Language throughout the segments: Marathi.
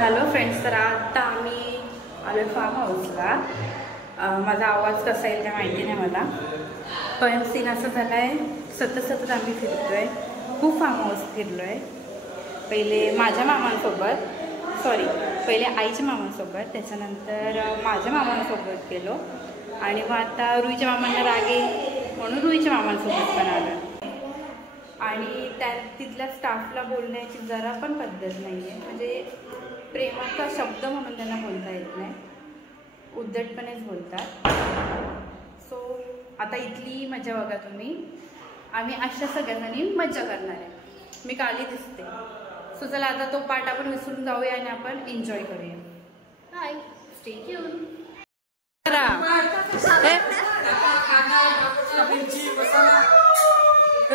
हॅलो फ्रेंड्स, तर आता आम्ही आलो फार्म हाऊसला. माझा आवाज कसा येईल काय माहिती नाही मला, पण सीन असं झाला आहे, सतत आम्ही फिरतो आहे. खूप फार्म हाऊस फिरलो आहे. पहिले माझ्या मामांसोबत, पहिले आईच्या मामांसोबत, त्याच्यानंतर माझ्या मामांसोबत गेलो आणि मग आता रुईच्या मामांना राग येईल म्हणून रुईच्या मामांसोबत पण आलो. आणि तिथल्या स्टाफला बोलण्याची जरा पण पद्धत नाही आहे, म्हणजे प्रेमाचा शब्द म्हणून त्यांना बोलता येत नाही, उद्धटपणेच बोलतात. सो आता इथली मजा बघा तुम्ही. आम्ही अशा सगळ्यांनी मजा करणार आहे. मी काली दिसते. सो चला आता तो पार्ट आपण विसरून जाऊया आणि आपण एन्जॉय करूया. हाय, स्टे ट्यून.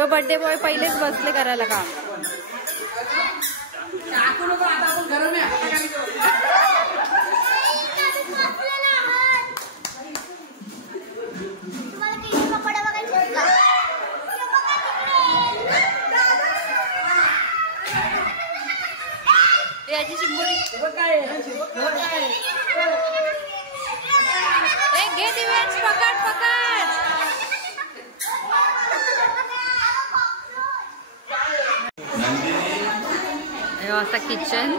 बर्थडे बॉय पहिलेच बसले करायला काम. याची चिंबोरी घे दिवेश, पकड पकड. असा किचन.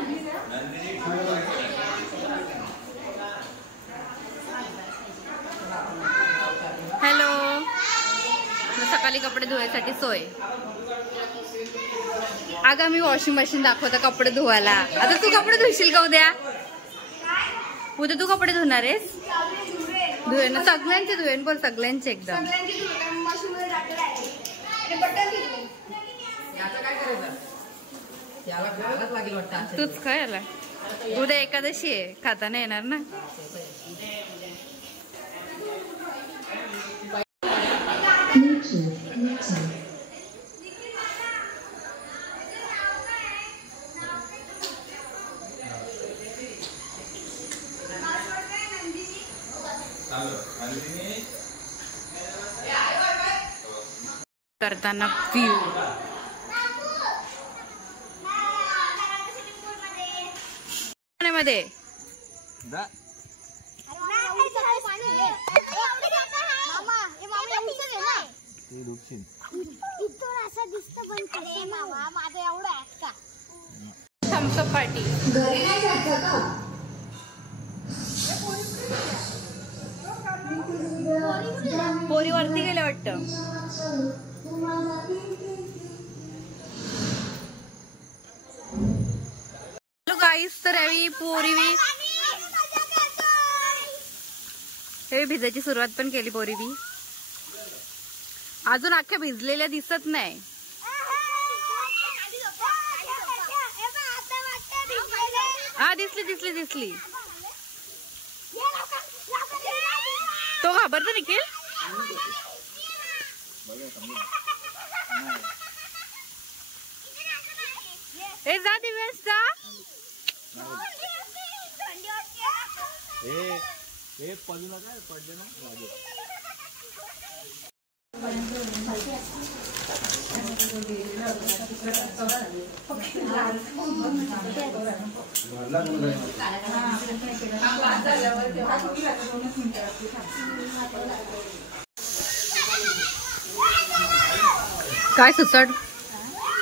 हॅलो, सकाळी कपडे धुवायसाठी सोय. अगं मी वॉशिंग मशीन दाखवते कपडे धुवायला. आता तू कपडे धुशील का उद्या? उद्या तू कपडे धुणार आहेस? धुवेन सगळ्यांचे, धुवेन बोल सगळ्यांचे एकदम. तूच खायला उद्या एकादशी आहे, खाता नाही येणार ना. करताना व्ह्यू मध्ये थम्सअप पार्टी. पोरी वरती गेले वाटतं. तर यावी पोरी हे भिजायची सुरुवात पण केली. पोरी बी अजून अख्ख्या भिजलेल्या दिसत नाही. हा दिसली. तो घाबरतो निखिल. ए जा दिवेश जा. पडू नका, पडले ना. काय सुसाट,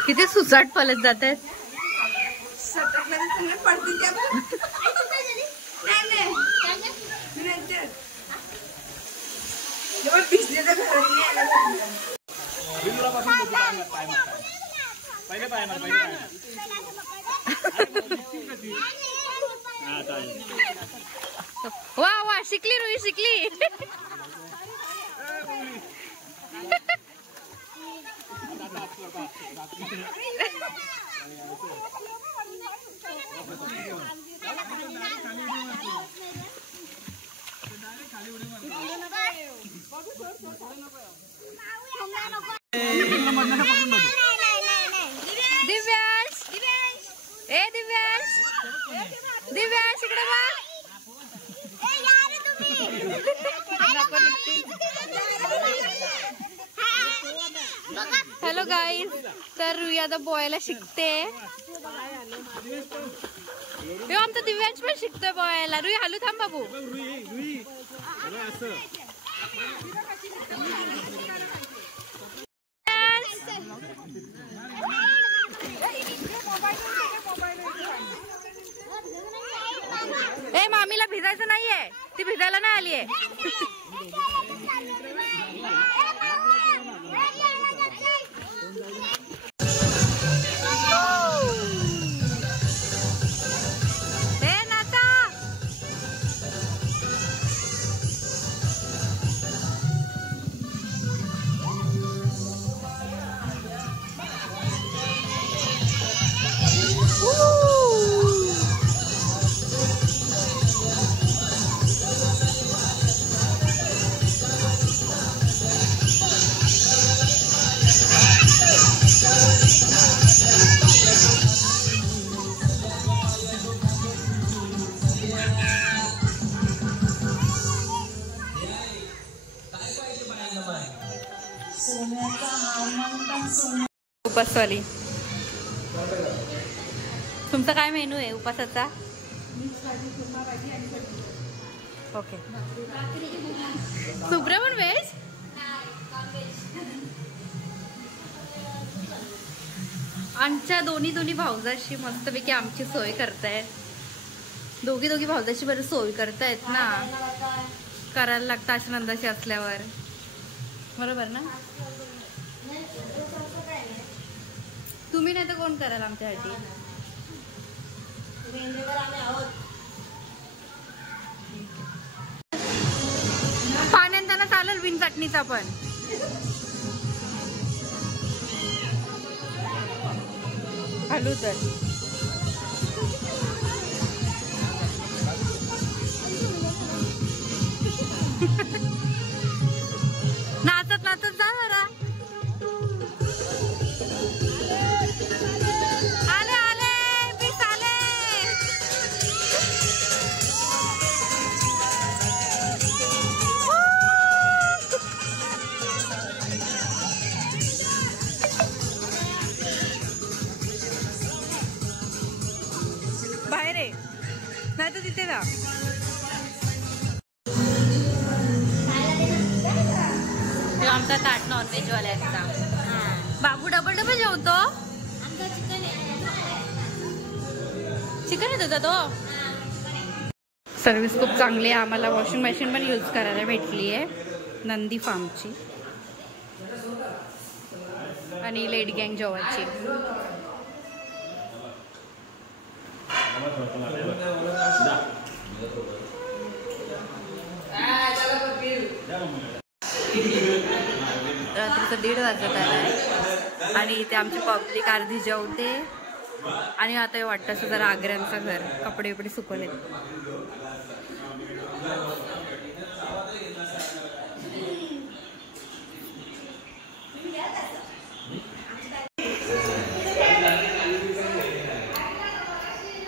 किती सुसाट फलत जात आहेत. वा वा, शिकली रुई, शिकली. दिव्यांश, ए दिव्यांश, दिव्यांश इकडे बघ. हेलो गाइस, तर रुई आता पोहायला शिकते. आमचा दिव्यांश पण शिकतोय पोहायला. रुई हालू थांब बाबू. ए मामीला भिजायचं नाहीये, ती भिजायला नाही आलीये. उपासवाली, तुमचा काय मेनू आहे उपासाचा? ओके. सुब्रा पण व्हेज? आमच्या दोन्ही भाऊजाशी मस्तपैकी आमची सोय करतायत. दोघी भाऊजाशी बरं सोय करतायत ना, करायला लागतं अशा नंदाशी असल्यावर, बरोबर ना? तुम्ही नाही तर कोण कराल आमच्यासाठी? पाण्यात त्यांना चालेल बिन चटणीचा पण. हलू तर नाचत नाचत जा जरा. बाहेर आहे नाही तर तिथे जा. आमचा ताट नॉनव्हेज वाल्याचा. बाबू डबल जेवतो. चिकन येत होता तो. सर्विस खूप चांगली आहे. आम्हाला वॉशिंग मशीन पण यूज करायला भेटली आहे नंदी फार्मची आणि लेडी गँग जॉवाची. रात्रीचं 1:30 वाजत आलाय आणि इथे आमची पब्लिक अर्धी जेवते आणि आता वाटतं असं जरा आग्र्यांचं घर, कपडे बिपडे सुकवलेत.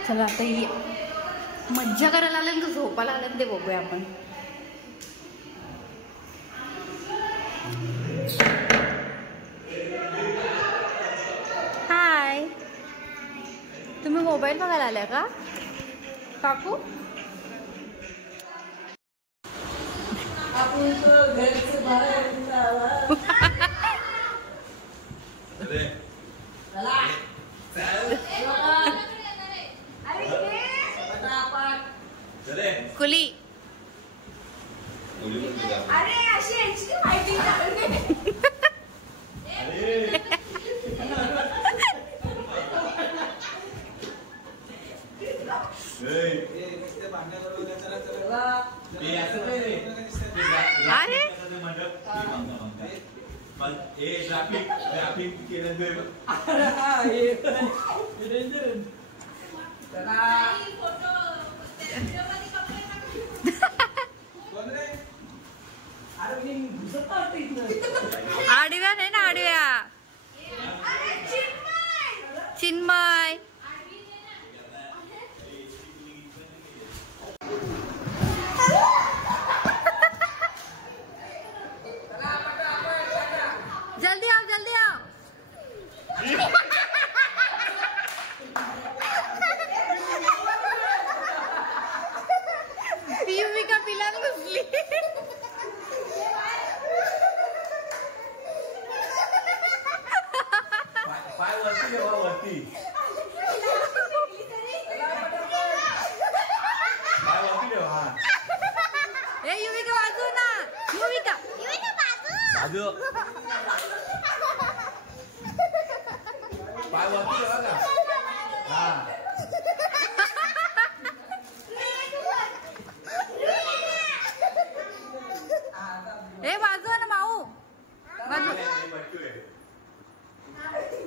चला आता ही मज्जा करायला आल्या ना, झोपायला आल्या ते बघूया आपण. हाय, तुम्ही मोबाईल बघायला आल्या का काकू? कुली अरे अशी याची माहिती आडव्या नाही ना, आडव्या चिन्मय. जल्दी आओ जल्दी आओ. ए वाजवा ना माऊ,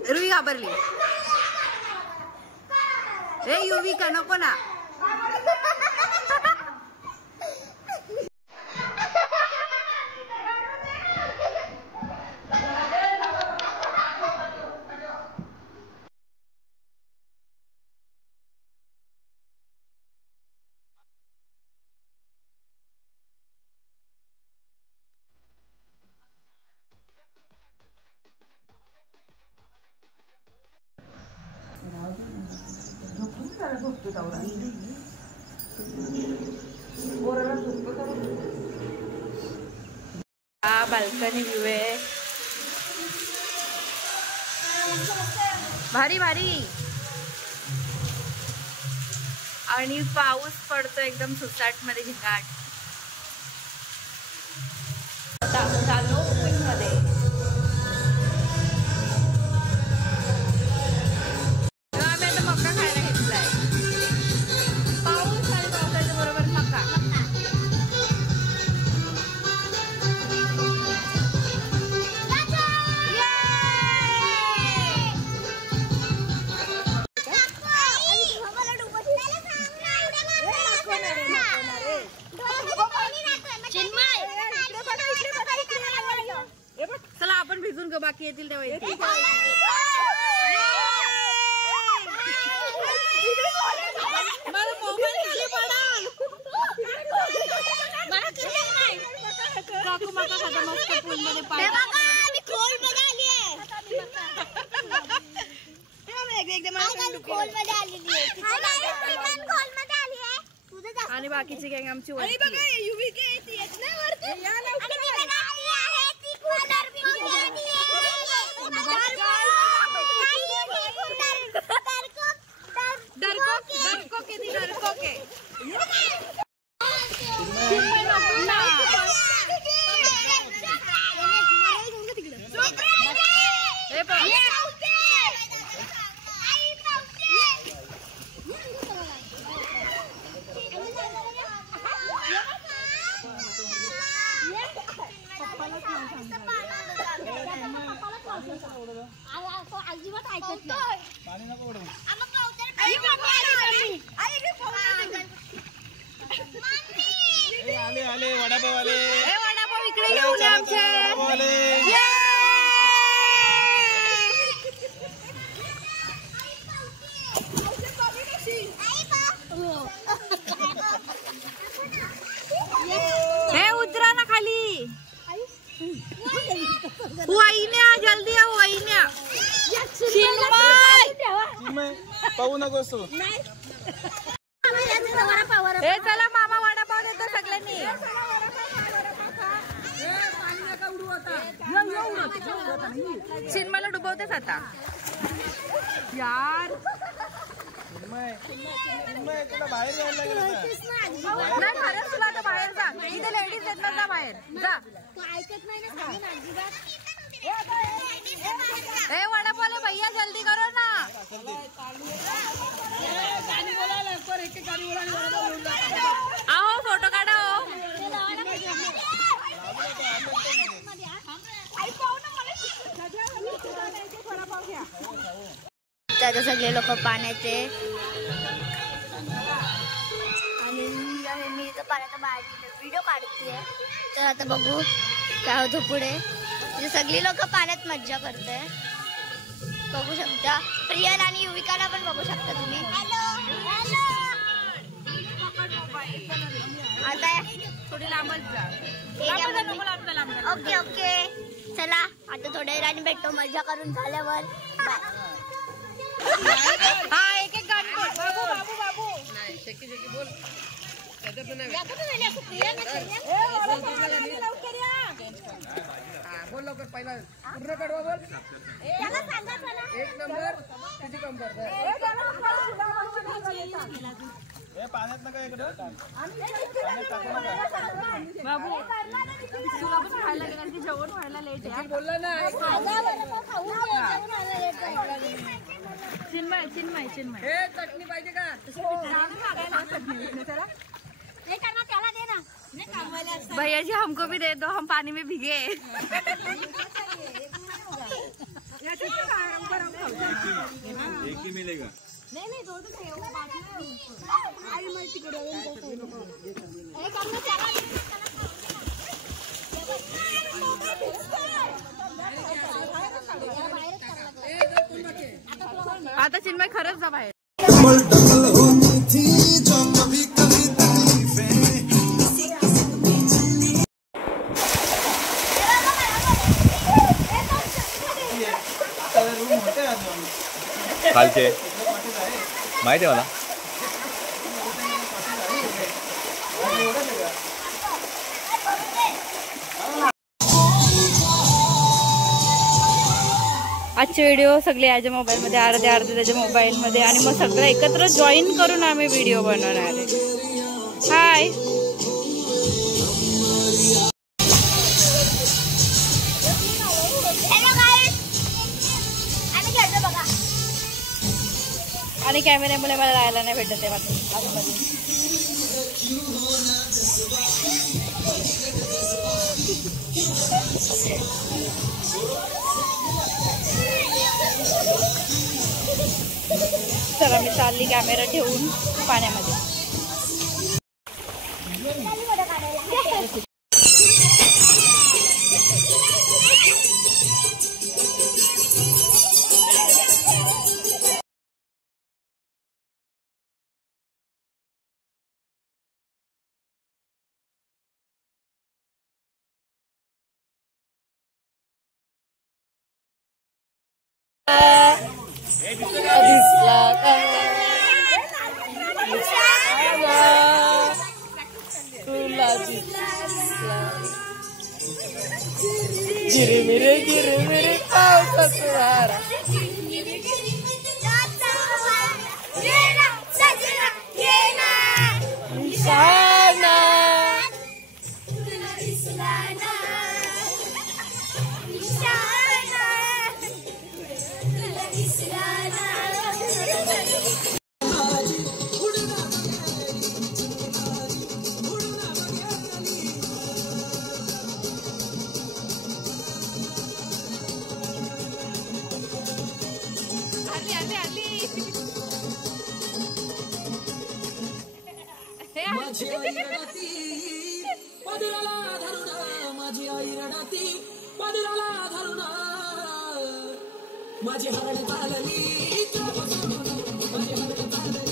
रुई घाबरली. ए युवी का नको ना. हा बाल्कनी व्ह्यू आहे. भारी भारी. आणि पाऊस पडतो एकदम सुसाट मध्ये झिंगाट. चालू मध्ये आम्ही आता मका खायला घेतलाय. पाऊस आणि पावसाच्या बरोबर मका. चला आपण भिजून ग, बाकी येतील तेव्हा येतील. काकू मका खाता मस्त पूल मध्ये पाय. आणि बाकीची गँग आमची वरती. अजिबात ऐकत नाही. आले वडापाव आले. वडापाव इकडे येऊन हे उतरा ना खाली. वाईन्या जल्दी आ वाईन्या. पाहू नकोस तू. हे चला मामा वडापाव देतो सगळ्यांनी. चिन्मयला डुबवतेच आता यार. तुला बाहेर जायला लागेल. नाही खरंच तुला आता बाहेर जा. इथे लेडीज येत ना बाहेर जा. ऐकत नाही ना. ए वडापाव भैया जल्दी करो ना. आओ फोटो काढा. आता सगळे लोक पाण्याचे आणि मी तर पाण्याचा बाहेर व्हिडिओ काढते. तर आता बघू काय होतं पुढे. सगळी लोक पाण्यात मज्जा करते. बघू शकता प्रियल आणि युविकाला पण बघू शकता तुम्ही. आता थोडी लांबच जा. ओके ओके चला आता थोड्या वेळाने भेटतो. मजा करून झाल्यावर बाय. हा एक एक गाणी बोल. बाबू बाबू बाबू नाही शेकी शेकी बोल. बोल लवकर पहिला पूर्ण कडवा बोल. एक नंबर किती कम करताय. हे पाण्यात नका इकडं बाबू तुला पण खायला गेला की जेवण व्हायला लेट आहे बोलला ना चिन्मय चिन्मय चिन्मय हे चटणी पाहिजे का भैया जी हमको भी दे दो, हम पानी में भीगे। एक ही मिलेगा। नहीं दो आता चिन्मय खरंच जा बाहेर। खालचे माहिती आहे मला। आजचे व्हिडिओ सगळे याच्या मोबाईलमध्ये, अर्धे त्याच्या मोबाईलमध्ये, आणि मग सगळं एकत्र जॉईन करून आम्ही व्हिडिओ बनवणार आहे। हाय आणि कॅमेऱ्यामुळे मला राहायला नाही भेटत आहे चला मी चालली कॅमेरा ठेवून पाण्यामध्ये। गिरे मेरे पावसाचा माझी आई रडाती पदराला धरून, माझी आई रडाती पदराला धरून, माझी हरणी चालली माझी हरणी चालली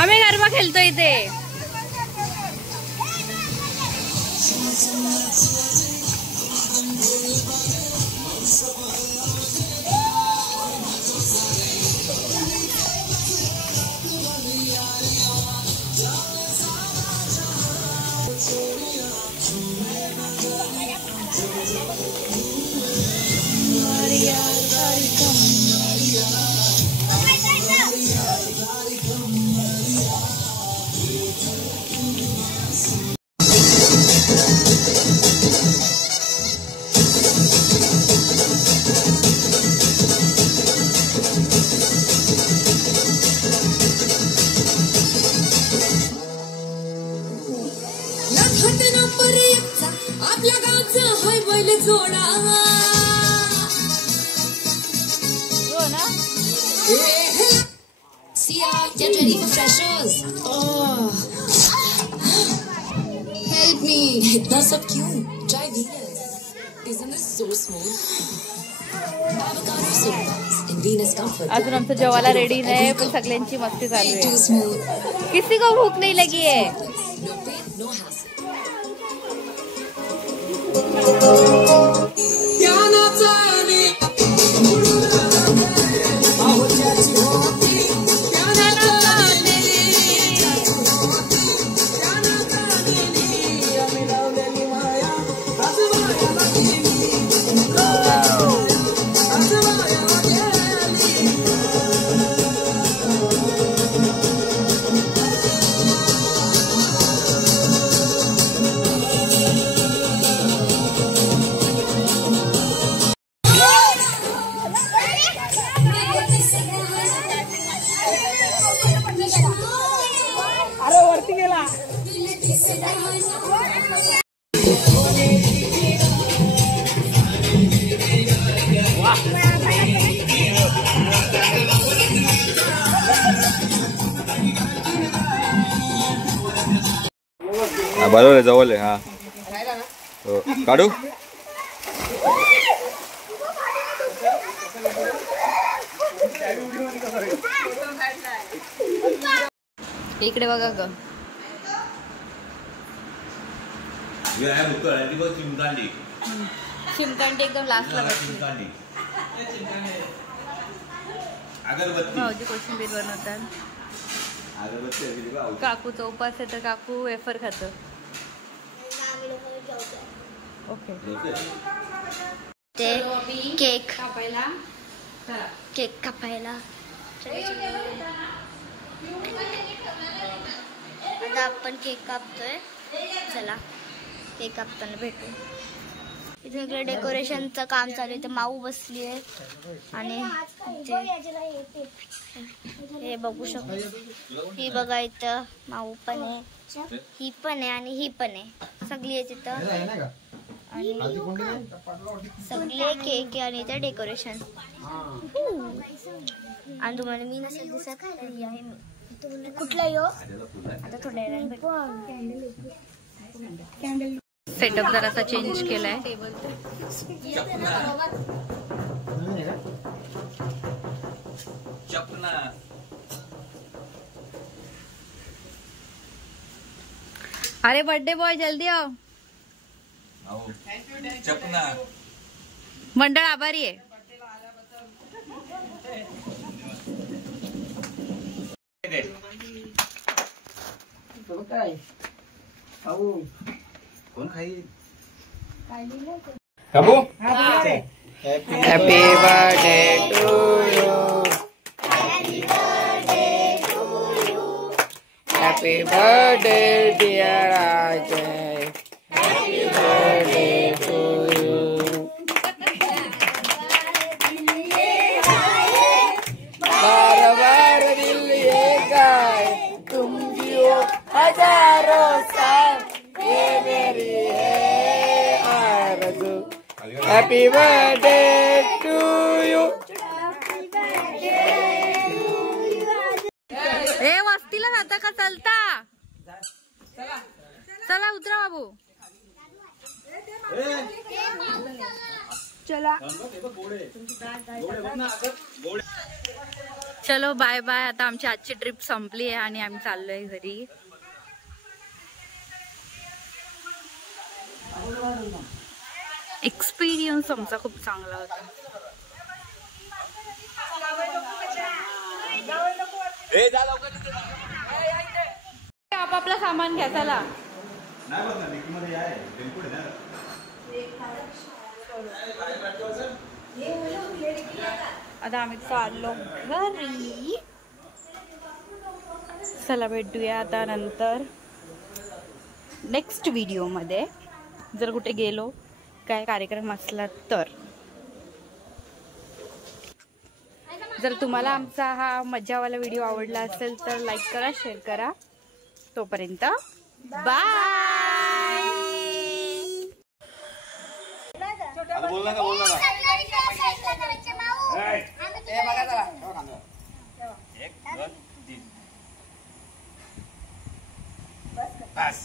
आम्ही गरबा खेळतो इथे। स्माइल जोड़ा Sia, get ready for freshers. Help me. इतना सब क्यों? Try Venus. Isn't this so smooth? Avocado soaps in Venus Comfort. अजून आमचं जेवायला रेडी नाही पण सगळ्यांची मस्ती चालू Too आहे. smooth. किसी को भूख नहीं लगी है. No pain, no hassle. बरोबर आहे जवळ आहे. हा हो काढू. इकडे बघा ग. शिमकांडी एकदम लास्टला बसली. भाऊजी कोशिंबीर बनवतात. काकूचा उपास आहे तर काकू वेफर खात. ओके. ते केक कापायला कापायला आता आपण केक कापतोय. चला केक कापताना भेटू. इथे इकडे डेकोरेशनचं काम चालू आहे. तर माऊ बसली आहे आणि हे बघू शकतो. ही बघा इथं माऊ पण आहे, ही पण आहे आणि ही पण आहे. सगळी आहे तिथं आणि सगळे केक आणि इथे डेकोरेशन. आणि तुम्हाला मी नसेल दिसत ही आहे मी. कुठला यो आता थोड्या वेळाने भेटू. सेटअप जरासा चेंज केलाय. अरे बर्थडे बॉय जल्दी आओ. मंडळ आभारी आहे. कोण खाईल. Happy birthday to you. Happy birthday dear Ajay. Happy birthday to you. बार बार दिल ये गाए तुम जियो हजारों साल ये मेरी है आरज़ू. Happy birthday to you. ए वस्तीला जाता का चलता. चला उतरा बाबू. चला चलो बाय बाय. आता आमची आजची ट्रिप संपली आहे आणि आम्ही चाललोय घरी. एक्सपिरियन्स आमचा खूप चांगला होता. आपापला सामान घ्या. चला आता आम्ही चाललो घरी. चला भेटूया आता नंतर नेक्स्ट व्हिडिओमध्ये. जर कुठे गेलो काय कार्यक्रम असला तर. जर तुम्हाला आमचा हा मज्जावाला व्हिडिओ आवडला असेल तर लाईक करा, शेअर करा. तोपर्यंत बाय. आता बोल नका बोल नका एक दोन तीन बस